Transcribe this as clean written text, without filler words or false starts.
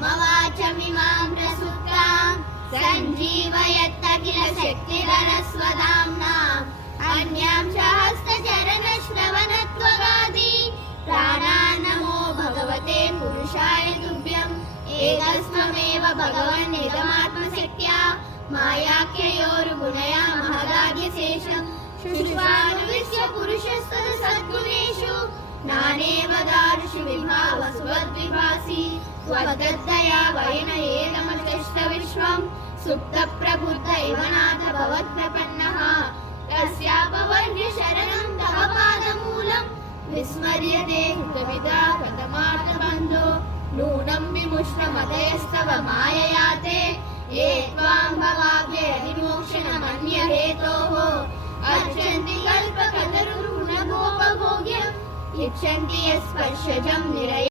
मम वाचमिमां प्रसुप्तां सञ्जीवयत्तखिल शक्तिधरस्वधाम्नाम् अन्यांशः हस्तचरणश्रवणत्वगादि प्राणान्नमो भगवते पुरुषाय तुभ्यम् एकस्त्वमेव भगवन् निगमात्मशक्त्या मायाख्ययोर्गुणया महदाद्यशेषम् शुष्वानुविश्य पुरुषस्तदसद्गुणेषु नानेव दारुषु विभावसुवद्विभासि त्वद्दया वयनयेदमचष्ट विश्वम् सुप्तप्रबुद्ध इव नाथ भवत्प्रपन्नः तस्यापवर्ग्य शरणं तव पादमूलम् विस्मर्यते कृतविदा कथमार्थबन्धो नूनं विमुष्टमतयस्तव माययाते ये त्वां भवाभ्यधिमोक्षणमन्यहेतोः अर्चन्ति कल्पकतरुगुणगोपभोग्यम् इच्छन्ति यस्पर्शजं निरय